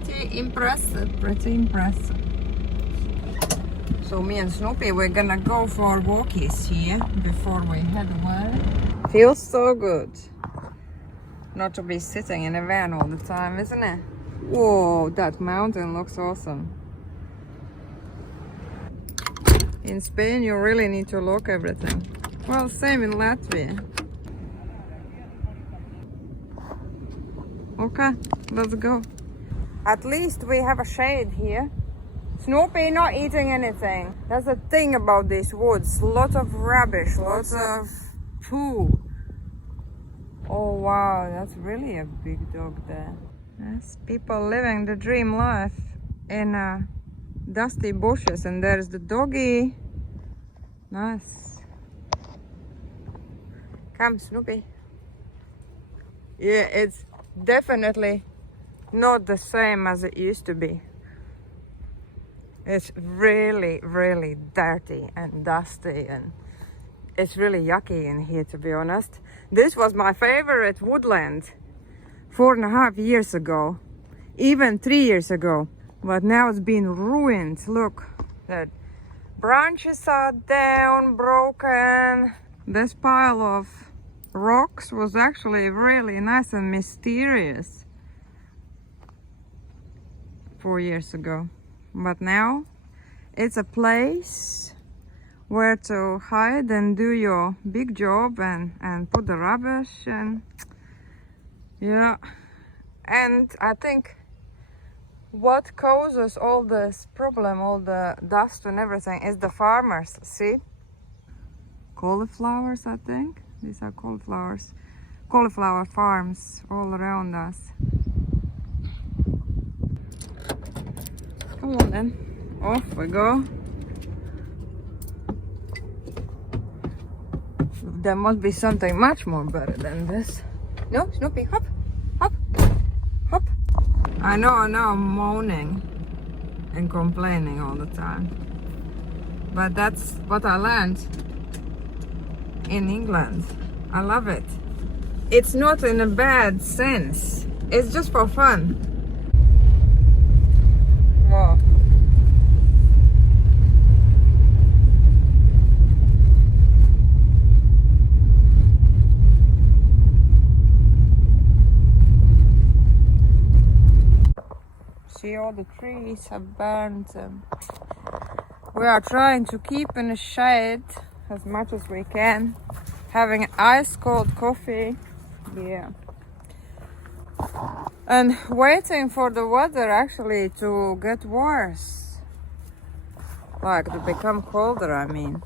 pretty impressive, pretty impressive. So me and Snoopy, we're gonna go for walkies here before we head away. Feels so good not to be sitting in a van all the time, isn't it? Whoa, that mountain looks awesome. In Spain, you really need to look everything. Well, same in Latvia. Okay, let's go. At least we have a shade here. Snoopy not eating anything. That's the thing about these woods. Lots of rubbish, lots of poo. Oh wow, that's really a big dog there. Yes, people living the dream life in dusty bushes, and there's the doggy. Nice. Come, Snoopy. Yeah, it's definitely not the same as it used to be. It's really, really dirty and dusty, and it's really yucky in here, to be honest. This was my favorite woodland 4.5 years ago, even 3 years ago, but now it's been ruined. Look, the branches are down, broken. This pile of rocks was actually really nice and mysterious 4 years ago. But now it's a place where to hide and do your big job and put the rubbish and yeah. And I think what causes all this problem, all the dust and everything, is the farmers. See? Cauliflowers, I think. These are cauliflowers. Cauliflower farms all around us. Come on then, off we go. There must be something much more better than this. No, Snoopy, hop, hop, hop. I know I'm moaning and complaining all the time, but that's what I learned in England. I love it. It's not in a bad sense. It's just for fun. Wow. See, all the trees have burned. We are trying to keep in the shade as much as we can, having ice cold coffee. Yeah. And waiting for the weather actually to get worse, like to become colder. I mean,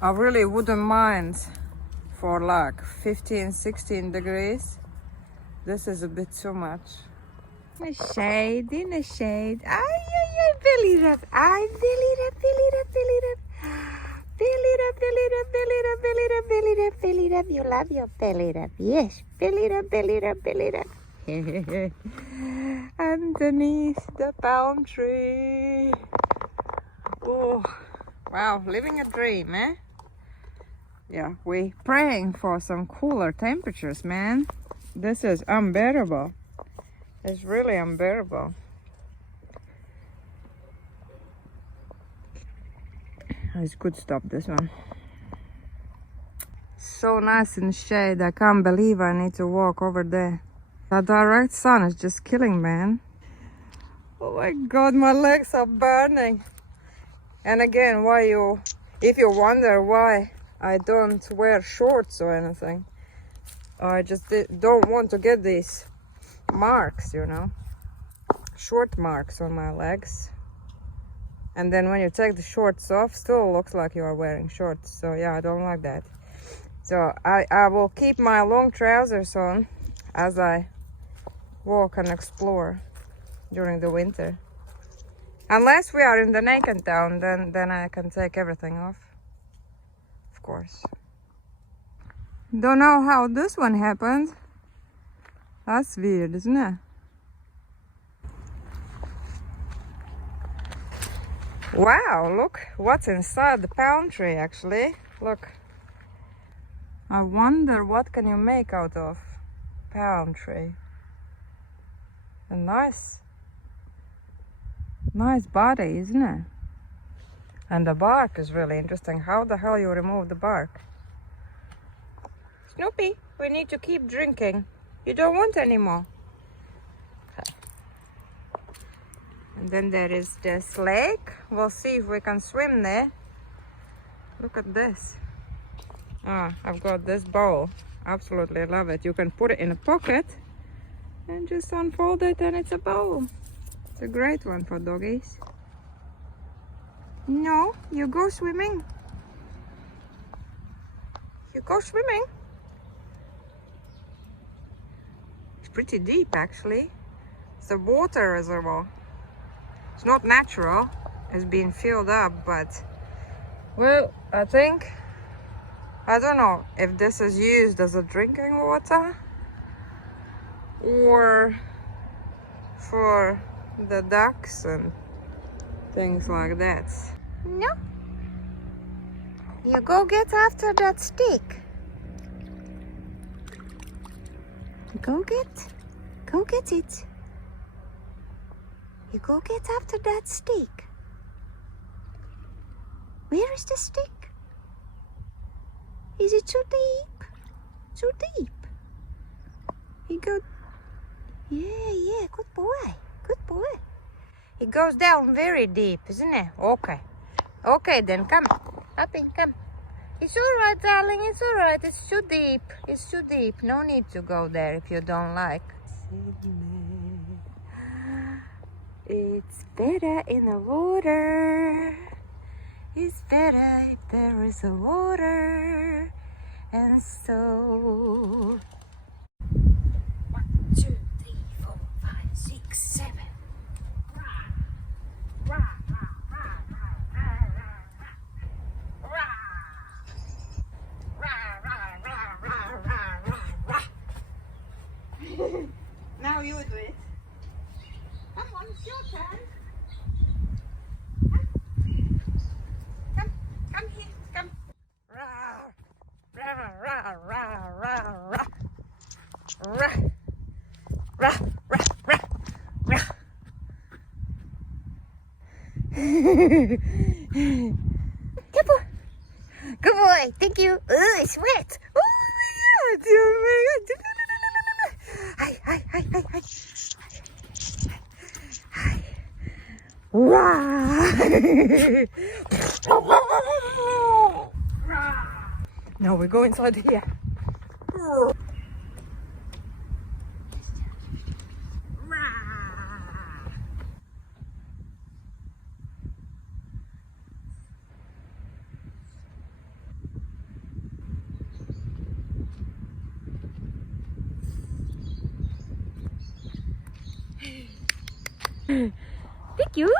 I really wouldn't mind for like 15-16 degrees. This is a bit too much. In the shade, in the shade. Ay, belly rub. Ay, belly rub, belly rub, belly rub. Belly rub, belly rub, belly rub, belly rub, belly rub, belly rub. You love your belly rub. Yes, belly rub, belly rub, belly rub. Underneath the palm tree. Oh, wow, living a dream, eh? Yeah, we praying for some cooler temperatures, man. This is unbearable. It's really unbearable. I could stop this one. So nice in the shade. I can't believe I need to walk over there. The direct sun is just killing, man. Oh my god, my legs are burning. And again, if you wonder why I don't wear shorts or anything, I just don't want to get these marks, you know, short marks on my legs. And then when you take the shorts off, still looks like you are wearing shorts. So yeah, I don't like that. So I will keep my long trousers on as I walk and explore during the winter. Unless we are in the naked town, then I can take everything off, of course. Don't know how this one happened. That's weird, isn't it? Wow, look what's inside the palm tree, actually. Look. I wonder what can you make out of palm tree. A nice body, isn't it? And the bark is really interesting. How the hell you remove the bark? Snoopy, we need to keep drinking. You don't want any more. Okay. And then there is this lake. We'll see if we can swim there. Look at this. Ah, I've got this bowl. Absolutely love it. You can put it in a pocket and just unfold it and it's a bowl. It's a great one for doggies. No, you go swimming. You go swimming. It's pretty deep actually. It's a water reservoir. It's not natural. It's been filled up, but well, I don't know if this is used as a drinking water or for the ducks and things like that. No. You go get after that stick. Go get it. You go get after that stick. Where is the stick? Is it too deep? Too deep. You go. Yeah, good boy. Good boy. It goes down very deep, isn't it? Okay, then come. Puppy, come. It's alright, darling. It's alright. It's too deep. It's too deep. No need to go there if you don't like. It's better in the water. It's better if there is a water. And so 1, 2, 3, 4, 5, 6, 7. Now you do it. Come on, it's your turn. Come here, come. Rah, rah, rah, rah, rah, rah. Rah, rah, rah, rah, rah. Good boy. Good boy. Thank you. Oh, it's wet. Oh my God. Hi. Now we go inside here. Thank you.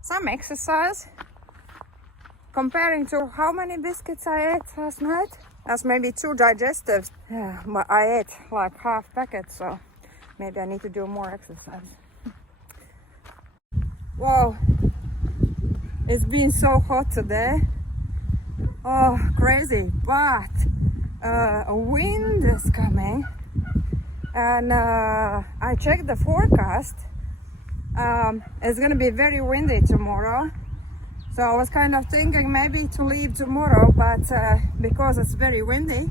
Some exercise comparing to how many biscuits I ate last night. That's maybe 2 digestives. Yeah, but I ate like half packet, so maybe I need to do more exercise. Wow, it's been so hot today. Oh, crazy, but a wind is coming. And I checked the forecast. It's gonna be very windy tomorrow, so I was kind of thinking maybe to leave tomorrow, but because it's very windy,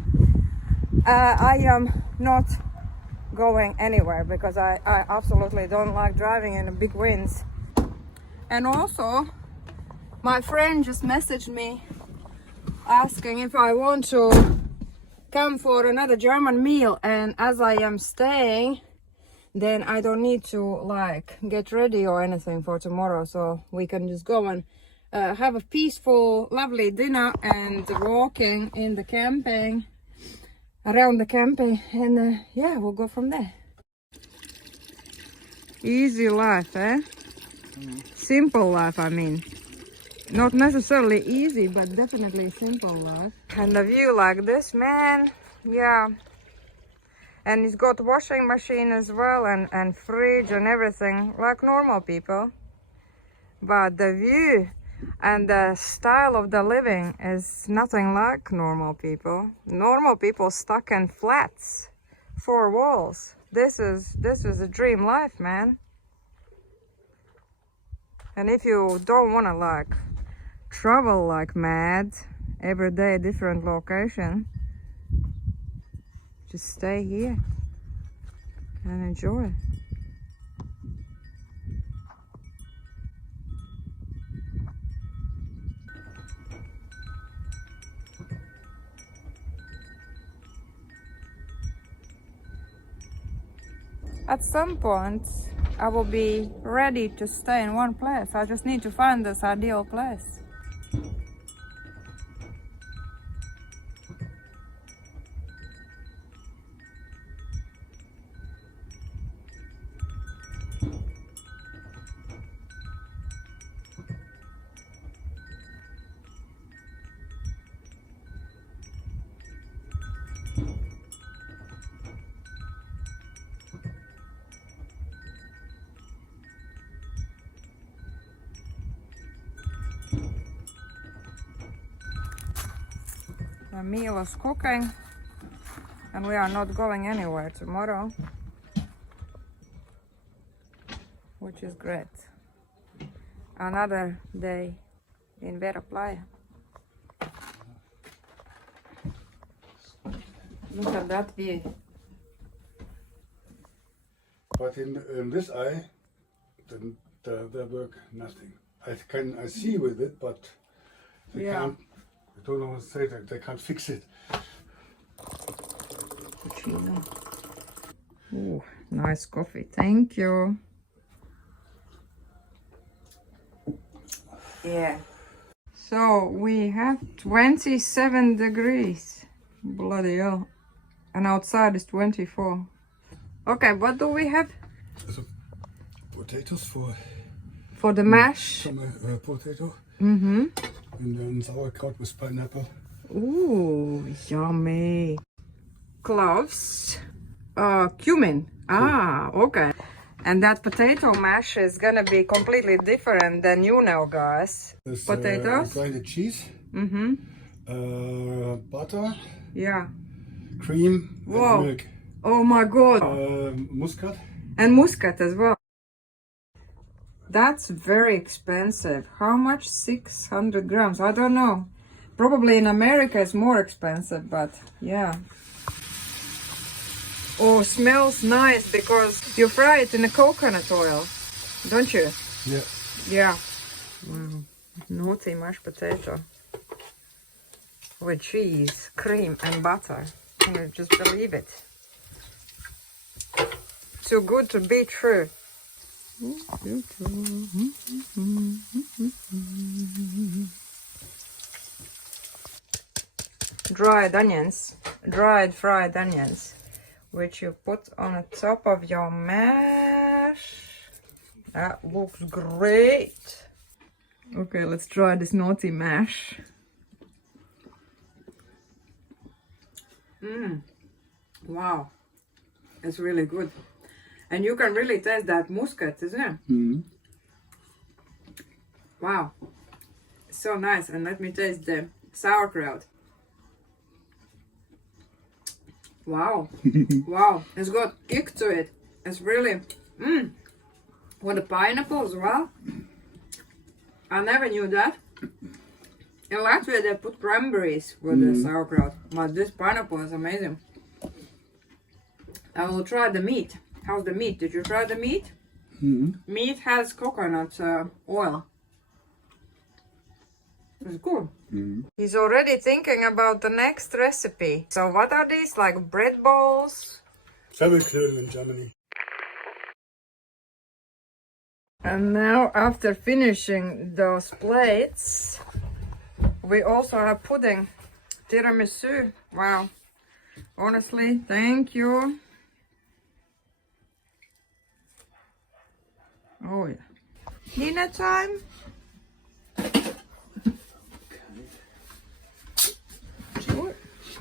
I am not going anywhere because I absolutely don't like driving in the big winds. And also my friend just messaged me asking if I want to come for another German meal, and as I am staying, then I don't need to like get ready or anything for tomorrow, so we can just go and have a peaceful, lovely dinner and walking in the camping, around the camping, and yeah, we'll go from there. Easy life, eh? Simple life, I mean. Not necessarily easy, but definitely simple life. And the view like this, man, yeah. And it's got washing machine as well, and fridge and everything, like normal people. But the view and the style of the living is nothing like normal people. Normal people stuck in flats, 4 walls. This is a dream life, man. And if you don't want to like travel like mad every day, different location, just stay here and enjoy. At some point, I will be ready to stay in one place. I just need to find this ideal place. The meal is cooking and we are not going anywhere tomorrow, which is great. Another day in Vera Playa. Look at that view. But in this eye, there work nothing. I see with it, but they can't. I don't know what to say. They can't fix it. Ooh, nice coffee. Thank you. Yeah. So we have 27 degrees. Bloody hell. And outside is 24. Okay, what do we have? So, potatoes For the mash? Some potato. Mm-hmm. And then sauerkraut with pineapple. Ooh, yummy. Cloves. Cumin. Ah, okay. And that potato mash is gonna be completely different than you know, guys. There's, Potatoes. grinded cheese. Mm-hmm. Butter. Yeah. Cream. Whoa. And milk. Oh my god. Muscat. And muscat as well. That's very expensive. How much? 600 grams. I don't know. Probably in America it's more expensive, but yeah. Oh, smells nice because you fry it in a coconut oil, don't you? Yeah. Yeah. Wow. Naughty mashed potato with cheese, cream and butter. Can you just believe it? Too good to be true. Dried onions, dried fried onions, which you put on the top of your mash. That looks great. Okay, let's try this naughty mash. Wow, it's really good. And you can really taste that muscat, isn't it? Mm-hmm. Wow, so nice. And let me taste the sauerkraut. Wow, wow, it's got kick to it. It's really, with the pineapple as well. I never knew that. In Latvia they put cranberries with the sauerkraut, but this pineapple is amazing. I will try the meat. How's the meat? Did you try the meat? Meat has coconut oil. It's good. He's already thinking about the next recipe. So what are these, like bread balls? Semmelknödel in Germany. And now after finishing those plates, we also have pudding. Tiramisu. Wow. Honestly, thank you. Oh yeah. Dinner time?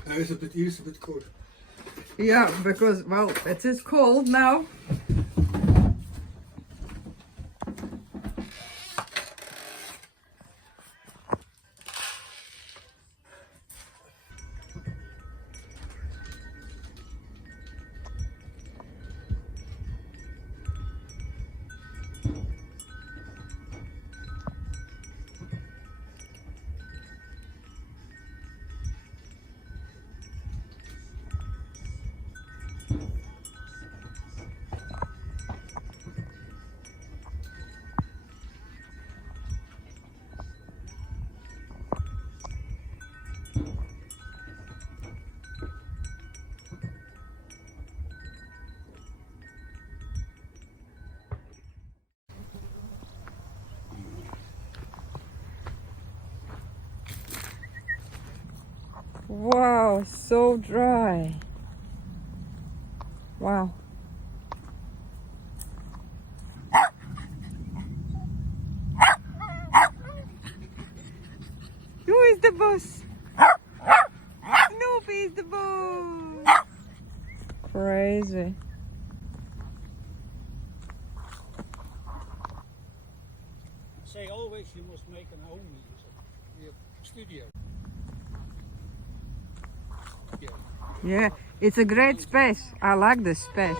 It's a bit cold. Yeah, because, well, it is cold now. Wow, so dry. Wow. Who is the boss? Snoopy is the boss. Crazy. Say always you must make an home studio. Yeah, it's a great space. I like this space.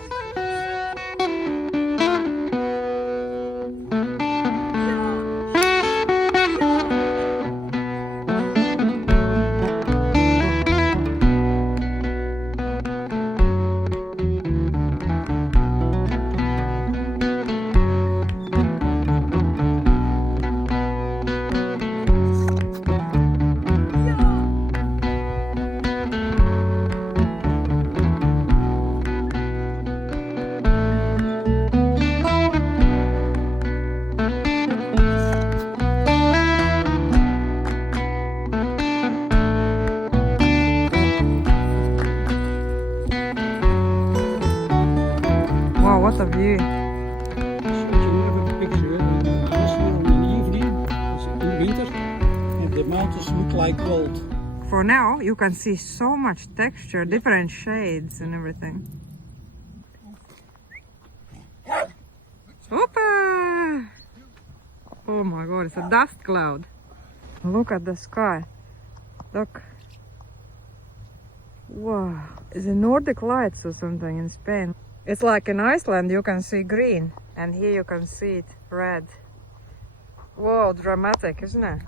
Wow, what a view. So you have a picture in the house here in the evening, it's in winter, and the mountains look like gold. For now, you can see so much texture, different shades and everything. Opa! Oh my god, it's a dust cloud. Look at the sky. Look. Wow. It's the Nordic lights or something in Spain. It's like in Iceland you can see green, and here you can see it red. Whoa, dramatic, isn't it?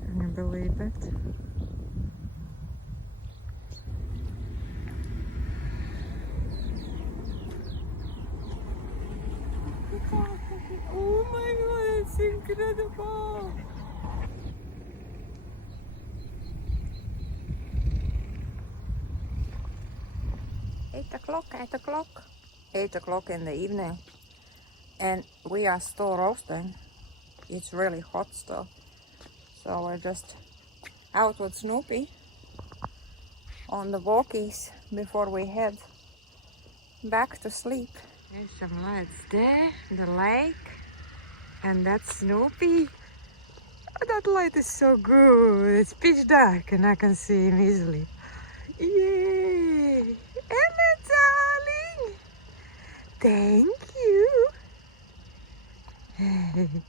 Can you believe it? Oh my god, it's incredible! 8 o'clock, 8 o'clock. 8 o'clock in the evening. And we are still roasting. It's really hot still. So we're just out with Snoopy on the walkies before we head back to sleep. There's some lights there, the lake, and that's Snoopy. Oh, that light is so good. It's pitch dark and I can see him easily. Yay! Emma, darling! Thank you!